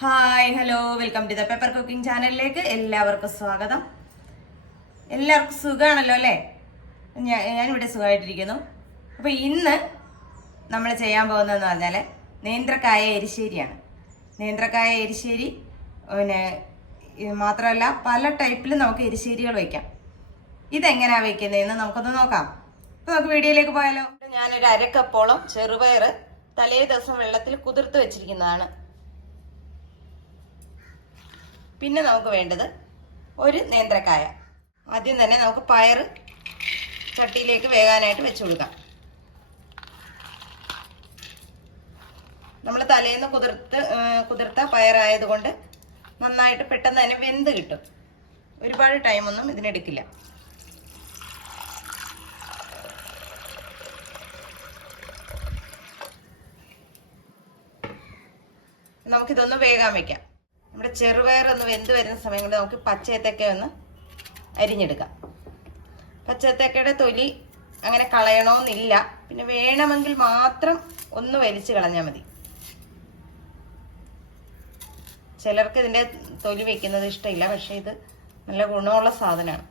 Hi hello welcome to the paper cooking ചാനലിലേക്ക് എല്ലാവർക്കും സ്വാഗതം. എല്ലാവർക്കും സുഖമാണല്ലോ അല്ലേ? ഞാൻ ഞാനിവിടെ സുഖമായിട്ടിരിക്കുന്നു. അപ്പോൾ ഇന്ന് നമ്മൾ ചെയ്യാൻ പോകുന്നതെന്ന് പറഞ്ഞാൽ നേന്ത്രക്കായ എരിശ്ശേരിയാണ്. നേന്ത്രക്കായ എരിശ്ശേരി പിന്നെ ഇത് മാത്രമല്ല പല ടൈപ്പിൽ നമുക്ക് എരിശ്ശേരികൾ വയ്ക്കാം. ഇതെങ്ങനെയാണ് വയ്ക്കുന്നതെന്ന് നമുക്കൊന്ന് നോക്കാം. അപ്പോൾ നമുക്ക് വീഡിയോയിലേക്ക് പോയാലോ? ഞാനൊരു അരക്കപ്പോളം ചെറുപയർ തലേ ദിവസം വെള്ളത്തിൽ കുതിർത്ത് വെച്ചിരിക്കുന്നതാണ്. പിന്നെ നമുക്ക് വേണ്ടത് ഒരു നേന്ത്രക്കായ. ആദ്യം തന്നെ നമുക്ക് പയർ ചട്ടിയിലേക്ക് വേകാനായിട്ട് വെച്ച് കൊടുക്കാം. നമ്മൾ തലേന്ന് കുതിർത്ത് കുതിർത്ത പയറായതുകൊണ്ട് നന്നായിട്ട് പെട്ടെന്ന് തന്നെ വെന്ത് കിട്ടും. ഒരുപാട് ടൈമൊന്നും ഇതിനെടുക്കില്ല. നമുക്കിതൊന്ന് വേഗം വെക്കാം. നമ്മുടെ ചെറുപയർ ഒന്ന് വെന്ത് വരുന്ന സമയങ്ങളിൽ നമുക്ക് പച്ചയത്തൊക്കെ ഒന്ന് അരിഞ്ഞെടുക്കാം. പച്ചയത്തക്കയുടെ തൊലി അങ്ങനെ കളയണമെന്നില്ല പിന്നെ വേണമെങ്കിൽ മാത്രം ഒന്ന് വലിച്ചു കളഞ്ഞാൽ മതി. ചിലർക്ക് ഇതിന്റെ തൊലി വെക്കുന്നത് ഇഷ്ടമില്ല പക്ഷെ ഇത് നല്ല ഗുണമുള്ള സാധനമാണ്.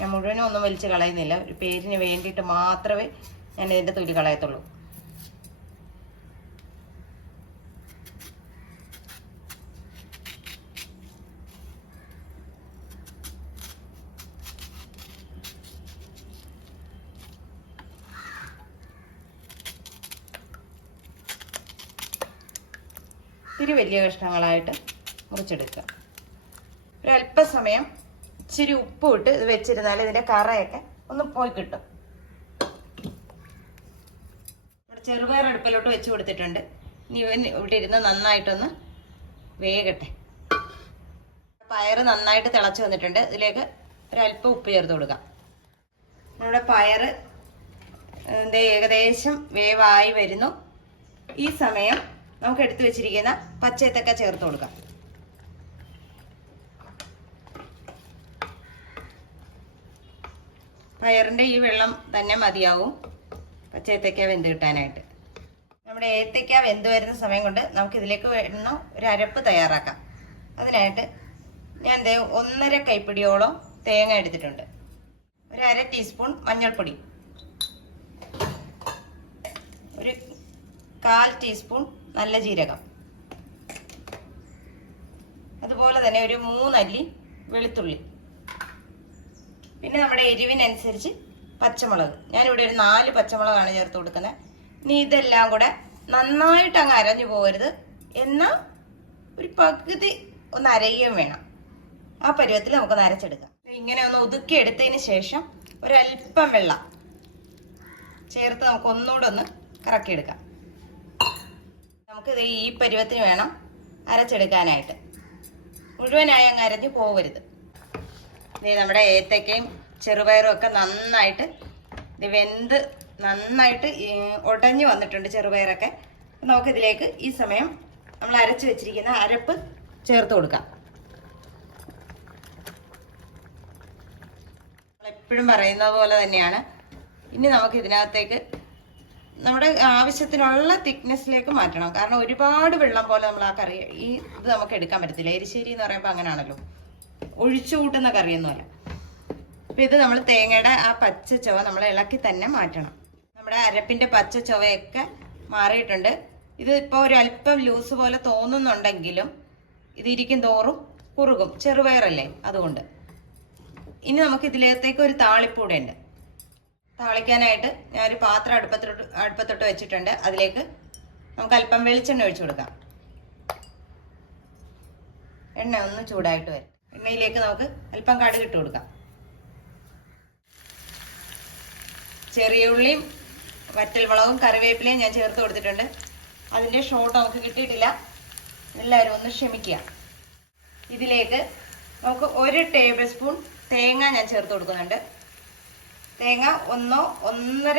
ഞാൻ മുഴുവനും ഒന്നും വലിച്ച് കളയുന്നില്ല. ഒരു പേരിന് വേണ്ടിയിട്ട് മാത്രമേ ഞാൻ ഇതിന്റെ തൊലി കളയത്തുള്ളൂ. ഇത്തിരി വലിയ കഷ്ണങ്ങളായിട്ട് മുറിച്ചെടുക്കുക. ഒരല്പസമയം ഇച്ചിരി ഉപ്പ് ഇട്ട് ഇത് വെച്ചിരുന്നാൽ ഇതിന്റെ കറയൊക്കെ ഒന്ന് പോയി കിട്ടും ഇവിടെ ചെറുപയർ അടുപ്പിലോട്ട് വെച്ച് കൊടുത്തിട്ടുണ്ട്. ഇനി ഇവിടെ ഇരുന്ന് നന്നായിട്ടൊന്ന് വേകട്ടെ പയർ നന്നായിട്ട് തിളച്ച് വന്നിട്ടുണ്ട്. ഇതിലേക്ക് ഒരല്പം ഉപ്പ് ചേർത്ത് കൊടുക്കാം. നമ്മുടെ പയർ എന്താ ഏകദേശം വേവായി വരുന്നു. ഈ സമയം നമുക്ക് എടുത്തു വെച്ചിരിക്കുന്ന പച്ചയത്തൊക്കെ ചേർത്ത് കൊടുക്കാം. പയറിന്റെ ഈ വെള്ളം തന്നെ മതിയാവും. പച്ചയത്തേക്ക വെന്ത് കിട്ടാനായിട്ട്. നമ്മുടെ ഏത്തയ്ക്ക വെന്ത് വരുന്ന സമയം കൊണ്ട് നമുക്ക് ഇതിലേക്ക് വേണ്ട ഒരു അരപ്പ് തയ്യാറാക്കാം. അതിനായിട്ട് ഞാൻ ദേ ഒന്നര കൈപ്പിടിയോളം തേങ്ങ എടുത്തിട്ടുണ്ട്. ഒരു അര ടീസ്പൂൺ മഞ്ഞൾപ്പൊടി. ഒരു കാൽ ടീസ്പൂൺ നല്ല ജീരകം. അതുപോലെ തന്നെ ഒരു മൂന്നല്ലി വെളുത്തുള്ളി. പിന്നെ നമ്മുടെ എരിവിനനുസരിച്ച് പച്ചമുളക്. ഞാനിവിടെ ഒരു നാല് പച്ചമുളകാണ് ചേർത്ത് കൊടുക്കുന്നത്. ഇനി ഇതെല്ലാം കൂടെ നന്നായിട്ട് അങ്ങ് അരഞ്ഞു പോകരുത്. എന്നാൽ ഒരു പകുതി ഒന്ന് അരയുകയും വേണം. ആ പരുവത്തിൽ നമുക്കൊന്ന് അരച്ചെടുക്കാം. ഇങ്ങനെ ഒന്ന് ഒതുക്കി എടുത്തതിന് ശേഷം ഒരല്പം വെള്ളം ചേർത്ത് നമുക്ക് ഒന്നുകൂടെ ഒന്ന് നമുക്ക് നമുക്കിത് ഈ പരുവത്തിന് വേണം അരച്ചെടുക്കാനായിട്ട്. മുഴുവനായി അങ്ങ് അരഞ്ഞു പോകരുത്. നമ്മുടെ ഏത്തക്കയും ചെറുപയറും ഒക്കെ നന്നായിട്ട് ഇത് വെന്ത് നന്നായിട്ട് ഉടഞ്ഞു വന്നിട്ടുണ്ട് ചെറുപയറൊക്കെ. നമുക്കിതിലേക്ക് ഈ സമയം നമ്മൾ അരച്ച് വെച്ചിരിക്കുന്ന അരപ്പ് ചേർത്ത് കൊടുക്കാം. എപ്പോഴും പറയുന്ന പോലെ തന്നെയാണ്. ഇനി നമുക്ക് ഇതിനകത്തേക്ക് നമ്മുടെ ആവശ്യത്തിനുള്ള തിക്നെസ്സിലേക്ക് മാറ്റണം. കാരണം ഒരുപാട് വെള്ളം പോലെ നമ്മൾ ആ കറി ഈ ഇത് നമുക്ക് എടുക്കാൻ പറ്റത്തില്ല. എരിശ്ശേരി എന്ന് പറയുമ്പോൾ അങ്ങനെയാണല്ലോ ഒഴിച്ചു കൂട്ടുന്ന കറിയൊന്നുമല്ല. അപ്പം ഇത് നമ്മൾ തേങ്ങയുടെ ആ പച്ച ചുവ നമ്മൾ ഇളക്കി തന്നെ മാറ്റണം. നമ്മുടെ അരപ്പിന്റെ പച്ച ചുവയൊക്കെ മാറിയിട്ടുണ്ട്. ഇത് ഇപ്പോൾ ഒരു അല്പം ലൂസ് പോലെ തോന്നുന്നുണ്ടെങ്കിലും ഇത് ഇരിക്കും തോറും കുറുകും. ചെറുപയറല്ലേ? അതുകൊണ്ട്. ഇനി നമുക്ക് ഇതിലേക്ക് ഒരു താളിപ്പൂടെ ഉണ്ട്. താളിക്കാനായിട്ട് ഞാനൊരു പാത്രം അടുപ്പത്തോട്ട് അടുപ്പത്തോട്ട് വെച്ചിട്ടുണ്ട്. അതിലേക്ക് നമുക്ക് അല്പം വെളിച്ചെണ്ണ ഒഴിച്ചു കൊടുക്കാം. എണ്ണ ഒന്ന് ചൂടായിട്ട് വരും. എണ്ണയിലേക്ക് നമുക്ക് അല്പം കടുകിട്ട് കൊടുക്കാം. ചെറിയ ഉള്ളിയും വറ്റൽവളവും കറിവേപ്പിലയും ഞാൻ ചേർത്ത് കൊടുത്തിട്ടുണ്ട്. അതിന്റെ ഷോട്ട് നമുക്ക് കിട്ടിയിട്ടില്ല. എല്ലാവരും ഒന്ന് ക്ഷമിക്കുക. ഇതിലേക്ക് നമുക്ക് ഒരു ടേബിൾ സ്പൂൺ തേങ്ങ ഞാൻ ചേർത്ത് കൊടുക്കുന്നുണ്ട്. തേങ്ങ ഒന്നോ ഒന്നര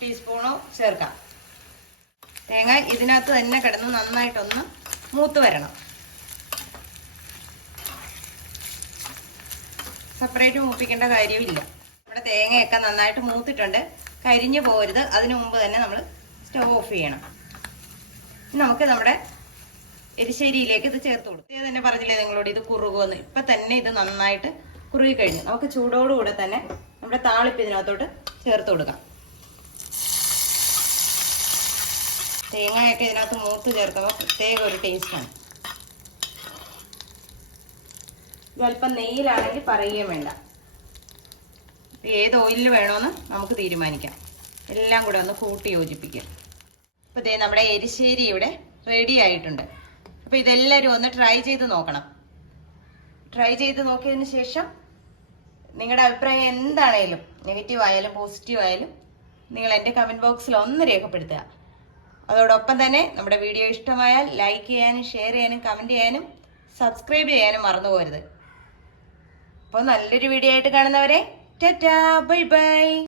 ടീസ്പൂണോ ചേർക്കാം. തേങ്ങ ഇതിനകത്ത് തന്നെ കിടന്ന് നന്നായിട്ടൊന്ന് മൂത്ത് വരണം. സെപ്പറേറ്റ് മൂപ്പിക്കേണ്ട കാര്യമില്ല. നമ്മുടെ തേങ്ങയൊക്കെ നന്നായിട്ട് മൂത്തിട്ടുണ്ട്. കരിഞ്ഞു പോരുത്. അതിനു മുമ്പ് തന്നെ നമ്മൾ സ്റ്റവ് ഓഫ് ചെയ്യണം. നമുക്ക് നമ്മുടെ എരിശ്ശേരിയിലേക്ക് ഇത് ചേർത്ത് കൊടുത്തു തന്നെ പറഞ്ഞില്ലേ നിങ്ങളോട് ഇത് കുറുകുമെന്ന് ഇപ്പൊ തന്നെ ഇത് നന്നായിട്ട് കുറുകി കഴിഞ്ഞു. നമുക്ക് ചൂടോടുകൂടെ തന്നെ നമ്മുടെ താളിപ്പ് ഇതിനകത്തോട്ട് ചേർത്ത് കൊടുക്കാം. തേങ്ങയൊക്കെ ഇതിനകത്ത് മൂത്ത് ചേർക്കുമ്പോൾ പ്രത്യേക ഒരു ടേസ്റ്റാണ് ഇതല്പം നെയ്യിലാണെങ്കിൽ പറയുകയും വേണ്ട. ഇത് ഏത് ഓയിലിൽ വേണമെന്ന് നമുക്ക് തീരുമാനിക്കാം. എല്ലാം കൂടെ ഒന്ന് കൂട്ടി യോജിപ്പിക്കാം. അപ്പോൾ ഇതേ നമ്മുടെ എരിശ്ശേരി ഇവിടെ റെഡി ആയിട്ടുണ്ട്. അപ്പോൾ ഇതെല്ലാവരും ഒന്ന് ട്രൈ ചെയ്ത് നോക്കണം. ട്രൈ ചെയ്ത് നോക്കിയതിന് ശേഷം നിങ്ങളുടെ അഭിപ്രായം എന്താണേലും നെഗറ്റീവ് ആയാലും പോസിറ്റീവ് ആയാലും നിങ്ങൾ എന്റെ കമന്റ് ബോക്സിൽ ഒന്ന് രേഖപ്പെടുത്തുക. അതോടൊപ്പം തന്നെ നമ്മുടെ വീഡിയോ ഇഷ്ടമായാൽ ലൈക്ക് ചെയ്യാനും ഷെയർ ചെയ്യാനും കമന്റ് ചെയ്യാനും സബ്സ്ക്രൈബ് ചെയ്യാനും മറന്നു പോകരുത്. അപ്പോൾ നല്ലൊരു വീഡിയോ ആയിട്ട് കാണുന്നവരെ Ta-da, bye-bye.